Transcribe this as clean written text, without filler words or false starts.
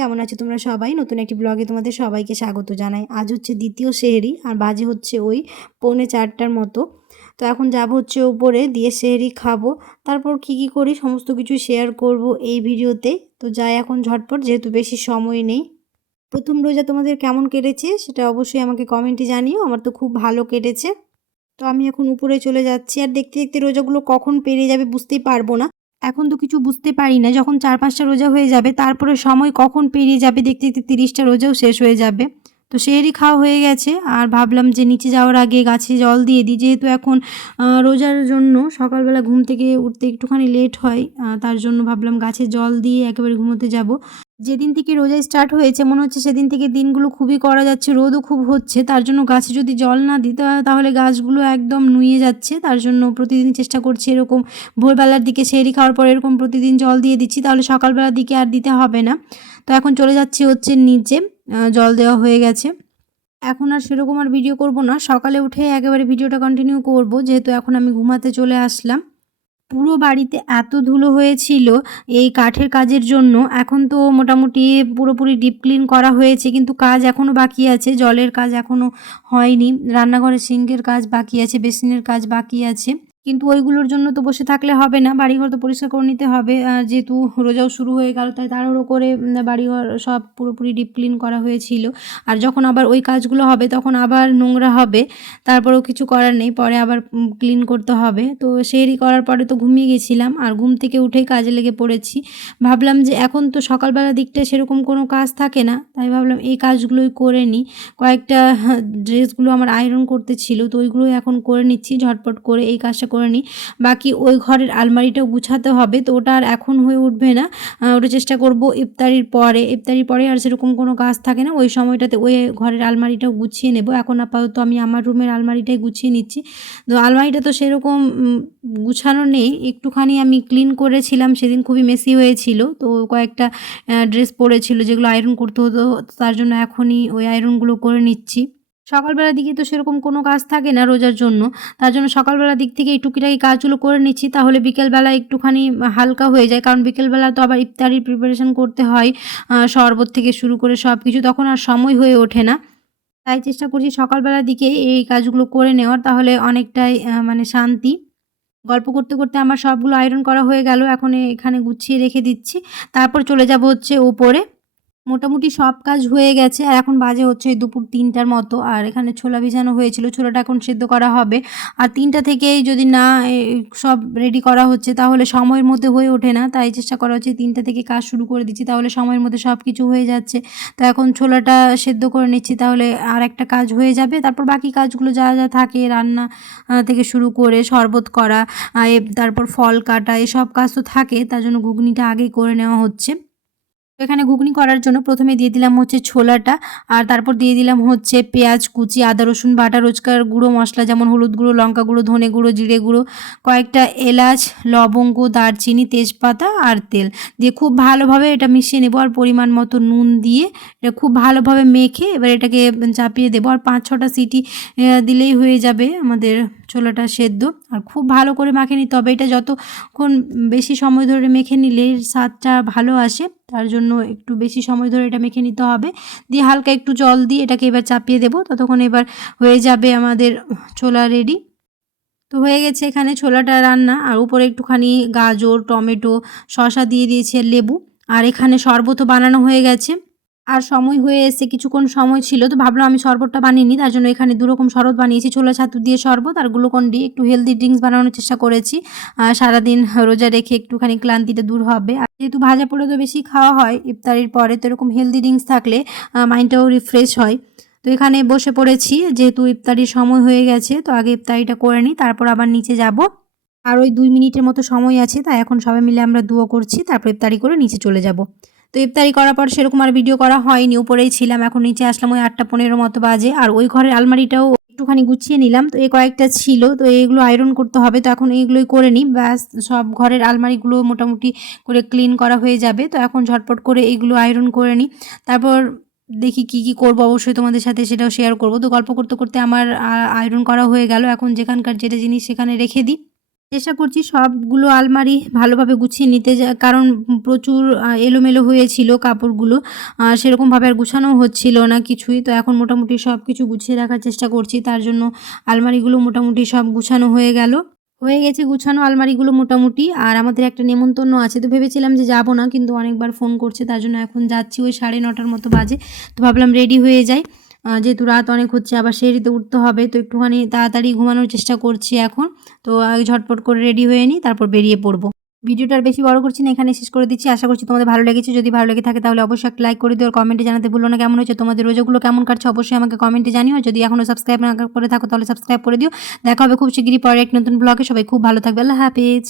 কেমন আছো তোমরা সবাই? নতুন একটি ব্লগে তোমাদের সবাইকে স্বাগত জানাই। আজ হচ্ছে দ্বিতীয় সেহরি আর বাজে হচ্ছে ওই 3:45টার মতো। তো এখন যাব হচ্ছে উপরে, দিয়ে সেহরি খাবো। তারপর কী করি সমস্ত কিছু শেয়ার করব এই ভিডিওতে। তো যাই এখন ঝটপট, যেহেতু বেশি সময় নেই। প্রথম রোজা তোমাদের কেমন কেটেছে সেটা অবশ্যই আমাকে কমেন্টে জানিও। আমার তো খুব ভালো কেটেছে। তো আমি এখন উপরে চলে যাচ্ছি, আর দেখতে দেখতে রোজাগুলো কখন পেরিয়ে যাবে বুঝতেই পারবো না। এখন তো কিছু বুঝতে পারি না, যখন 4-5টা রোজা হয়ে যাবে তারপরে সময় কখন পেরিয়ে যাবে, দেখতে দেখতে 30টা রোজাও শেষ হয়ে যাবে। তো সেহরি খাওয়া হয়ে গেছে, আর ভাবলাম যে নিচে যাওয়ার আগে গাছে জল দিয়ে দিই, যেহেতু এখন রোজার জন্য সকালবেলা ঘুম থেকে উঠতে একটুখানি লেট হয়। তার জন্য ভাবলাম গাছে জল দিয়ে একেবারে ঘুমোতে যাব। যেদিন থেকে রোজা স্টার্ট হয়েছে মনে হচ্ছে সেদিন থেকে দিনগুলো খুবই কড়া যাচ্ছে, রোদও খুব হচ্ছে। তার জন্য গাছে যদি জল না দিই তাহলে গাছগুলো একদম নুয়ে যাচ্ছে। তার জন্য প্রতিদিন চেষ্টা করছি এরকম ভোরবেলার দিকে সেহরি খাওয়ার পর এরকম প্রতিদিন জল দিয়ে দিচ্ছি, তাহলে সকালবেলার দিকে আর দিতে হবে না। তো এখন চলে যাচ্ছি হচ্ছে নিচে, জল দেওয়া হয়ে গেছে। এখন আর সেরকম আর ভিডিও করব না, সকালে উঠে একেবারে ভিডিওটা কন্টিনিউ করব, যেহেতু এখন আমি ঘুমাতে চলে আসলাম। পুরো বাড়িতে এত ধুলো হয়েছিল এই কাঠের কাজের জন্য। এখন তো মোটামুটি পুরোপুরি ডিপ ক্লিন করা হয়েছে, কিন্তু কাজ এখনও বাকি আছে। জলের কাজ এখনও হয়নি, রান্নাঘরের সিঙ্কের কাজ বাকি আছে, বেসিনের কাজ বাকি আছে। কিন্তু ওইগুলোর জন্য তো বসে থাকলে হবে না, বাড়িঘর তো পরিষ্কার করে নিতে হবে। যেহেতু রোজাও শুরু হয়ে গেল, তাই তাড়াহুড়ো করে বাড়িঘর সব পুরোপুরি ডিপ ক্লিন করা হয়েছিল। আর যখন আবার ওই কাজগুলো হবে তখন আবার নোংরা হবে, তারপরেও কিছু করার নেই, পরে আবার ক্লিন করতে হবে। তো সেহরি করার পরে তো ঘুমিয়ে গেছিলাম, আর ঘুম থেকে উঠেই কাজে লেগে পড়েছি। ভাবলাম যে এখন তো সকালবেলা দিকটায় সেরকম কোনো কাজ থাকে না, তাই ভাবলাম এই কাজগুলোই করে নিই। কয়েকটা ড্রেসগুলো আমার আয়রন করতে ছিল, তো ওইগুলোই এখন করে নিচ্ছি ঝটপট করে, এই কাজটা করে নিই। বাকি ওই ঘরের আলমারিটাও গুছাতে হবে, তো ওটা আর এখন হয়ে উঠবে না। ওটা চেষ্টা করব ইফতারির পরে আর সেরকম কোনো কাজ থাকে না, ওই সময়টাতে ওই ঘরের আলমারিটাও গুছিয়ে নেব। এখন আপাতত আমি আমার রুমের আলমারিটাই গুছিয়ে নিচ্ছি। তো আলমারিটা তো সেরকম গুছানো নেই, একটুখানি আমি ক্লিন করেছিলাম সেদিন, খুবই মেসি হয়েছিল। তো কয়েকটা ড্রেস পরেছিল যেগুলো আয়রন করতে হতো, তার জন্য এখনই ওই আয়রনগুলো করে নিচ্ছি। সকালবেলার দিকে তো সেরকম কোনো কাজ থাকে না রোজার জন্য, তার জন্য সকালবেলার দিক থেকে এই টুকিটাকি কাজগুলো করে নিচ্ছি, তাহলে বিকেলবেলা একটুখানি হালকা হয়ে যায়। কারণ বিকেলবেলা তো আবার ইফতারির প্রিপারেশন করতে হয়, শরবত থেকে শুরু করে সব কিছু, তখন আর সময় হয়ে ওঠে না। তাই চেষ্টা করছি সকালবেলার দিকেই এই কাজগুলো করে নেওয়ার, তাহলে অনেকটাই মানে শান্তি। গল্প করতে করতে আমার সবগুলো আয়রন করা হয়ে গেল, এখন এখানে গুছিয়ে রেখে দিচ্ছি। তারপর চলে যাব হচ্ছে ওপরে। মোটামুটি সব কাজ হয়ে গেছে, আর এখন বাজে হচ্ছে দুপুর 3টার মতো। আর এখানে ছোলা ভিজানো হয়েছিল, ছোলাটা এখন সেদ্ধ করা হবে। আর 3টা থেকেই যদি না সব রেডি করা হচ্ছে তাহলে সময়ের মধ্যে হয়ে ওঠে না, তাই চেষ্টা করা হচ্ছে 3টা থেকে কাজ শুরু করে দিচ্ছি, তাহলে সময়ের মধ্যে সব কিছু হয়ে যাচ্ছে। তো এখন ছোলাটা সেদ্ধ করে নিচ্ছি, তাহলে আর একটা কাজ হয়ে যাবে। তারপর বাকি কাজগুলো যা যা থাকে, রান্না থেকে শুরু করে শরবত করা, তারপর ফল কাটা, এসব কাজ তো থাকে, তার জন্য ঘুগনিটা আগেই করে নেওয়া হচ্ছে। এখানে ঘুগনি করার জন্য প্রথমে দিয়ে দিলাম হচ্ছে ছোলাটা, আর তারপর দিয়ে দিলাম হচ্ছে পেঁয়াজ কুচি, আদা রসুন বাটা, রোজকার গুঁড়ো মশলা যেমন হলুদ গুঁড়ো, লঙ্কা গুঁড়ো, ধনে গুঁড়ো, জিরে গুঁড়ো, কয়েকটা এলাচ, লবঙ্গ, দারচিনি, তেজপাতা আর তেল দিয়ে খুব ভালোভাবে এটা মিশিয়ে নেব। আর পরিমাণ মতো নুন দিয়ে এটা খুব ভালোভাবে মেখে এবার এটাকে চাপিয়ে দেবো, আর 5-6টা সিটি দিলেই হয়ে যাবে আমাদের ছোলাটা সেদ্ধ। আর খুব ভালো করে মাখিয়ে নিতে হবে, এটা যতক্ষণ বেশি সময় ধরে মেখে নিলে এর স্বাদটা ভালো আসে, তার জন্য একটু বেশি সময় ধরে এটা মেখে নিতে হবে। দিয়ে হালকা একটু জল দিয়ে এটাকে এবার চাপিয়ে দেবো, ততক্ষণ এবার হয়ে যাবে আমাদের ছোলা রেডি। তো হয়ে গেছে এখানে ছোলাটা রান্না, আর উপরে একটুখানি গাজর, টমেটো, শসা দিয়ে দিয়েছি আর লেবু। আর এখানে শরবতও বানানো হয়ে গেছে, আর সময় হয়ে এসেছে, কিছুক্ষণ সময় ছিল, তো ভাবলাম আমি শরবতটা বানিয়ে নিই। তার জন্য এখানে 2 রকম শরবত বানিয়েছি, ছোলা ছাতু দিয়ে শরবত আর গ্লুকন ডি। একটু হেলদি ড্রিঙ্কস বানানোর চেষ্টা করেছি, সারাদিন রোজা রেখে একটুখানি ক্লান্তিটা দূর হবে। আর যেহেতু ভাজা পোড়া তো বেশি খাওয়া হয় ইফতারির পরে, তো এরকম হেলদি ড্রিঙ্কস থাকলে মাইন্ডটাও রিফ্রেশ হয়। তো এখানে বসে পড়েছি, যেহেতু ইফতারির সময় হয়ে গেছে, তো আগে ইফতারিটা করে নিই, তারপর আবার নিচে যাব। আর ওই 2 মিনিটের মতো সময় আছে, তাই এখন সবাই মিলে আমরা দুয়ো করছি, তারপর ইফতারি করে নিচে চলে যাব। তো ইফতারি করার পর সেরকম আর ভিডিও করা হয়নি, উপরেই ছিলাম। এখন নিচে আসলাম ওই 8টা 15 মতো বাজে, আর ওই ঘরের আলমারিটাও একটুখানি গুছিয়ে নিলাম। তো এই কয়েকটা ছিল, তো এইগুলো আয়রন করতে হবে, তো এখন এইগুলোই করে নিই, ব্যাস সব ঘরের আলমারিগুলো মোটামুটি করে ক্লিন করা হয়ে যাবে। তো এখন ঝটপট করে এইগুলো আয়রন করে নিই, তারপর দেখি কি করব, অবশ্যই তোমাদের সাথে সেটাও শেয়ার করব। তো গল্প করতে করতে আমার আয়রন করা হয়ে গেল, এখন যেখানকার যেটা জিনিস সেখানে রেখে দিই। চেষ্টা করছি সবগুলো আলমারি ভালোভাবে গুছিয়ে নিতে কারণ প্রচুর এলোমেলো হয়েছিল কাপড়গুলো। সেরকমভাবে আর গুছানোও হচ্ছিল না কিছুই। তো এখন মোটামুটি সবকিছু গুছিয়ে রাখার চেষ্টা করছি। তার জন্য আলমারিগুলো মোটামুটি সব গুছানো হয়ে গেল। হয়ে গেছে গুছানো আলমারিগুলো মোটামুটি। আর আমাদের একটা নেমন্তন্ন আছে। তো ভেবেছিলাম যে যাব না, কিন্তু অনেকবার ফোন করছে, তার জন্য এখন যাচ্ছি। ওই 9:30 মতো বাজে। তো ভাবলাম রেডি হয়ে যাই। যেহেতু রাত অনেক হচ্ছে, আবার সেহরিতে উঠতে হবে, তো একটুখানি তাড়াতাড়ি ঘুমানোর চেষ্টা করছি এখন। তো আগে ঝটপট করে রেডি হয়ে নিই, তারপর বেরিয়ে পড়ব। ভিডিওটা আর বেশি বড় করছি না, এখানে শেষ করে দিচ্ছি। আশা করছি তোমাদের ভালো লেগেছে। যদি ভালো লেগে থাকে তাহলে অবশ্যই একটা লাইক করে দিও, আর কমেন্টে জানাতে ভুলো না কেমন হয়েছে। তোমাদের রোজাগুলো কেমন কাটছে অবশ্যই আমাকে কমেন্টে জানিও। আর যদি এখনো সাবস্ক্রাইব না করে থাকো তাহলে সাবস্ক্রাইব করে দিও। দেখা হবে খুব শিগগিরই পরে এক নতুন ব্লগে। সবাই খুব ভালো থাকবে। আল্লাহ হাফেজ।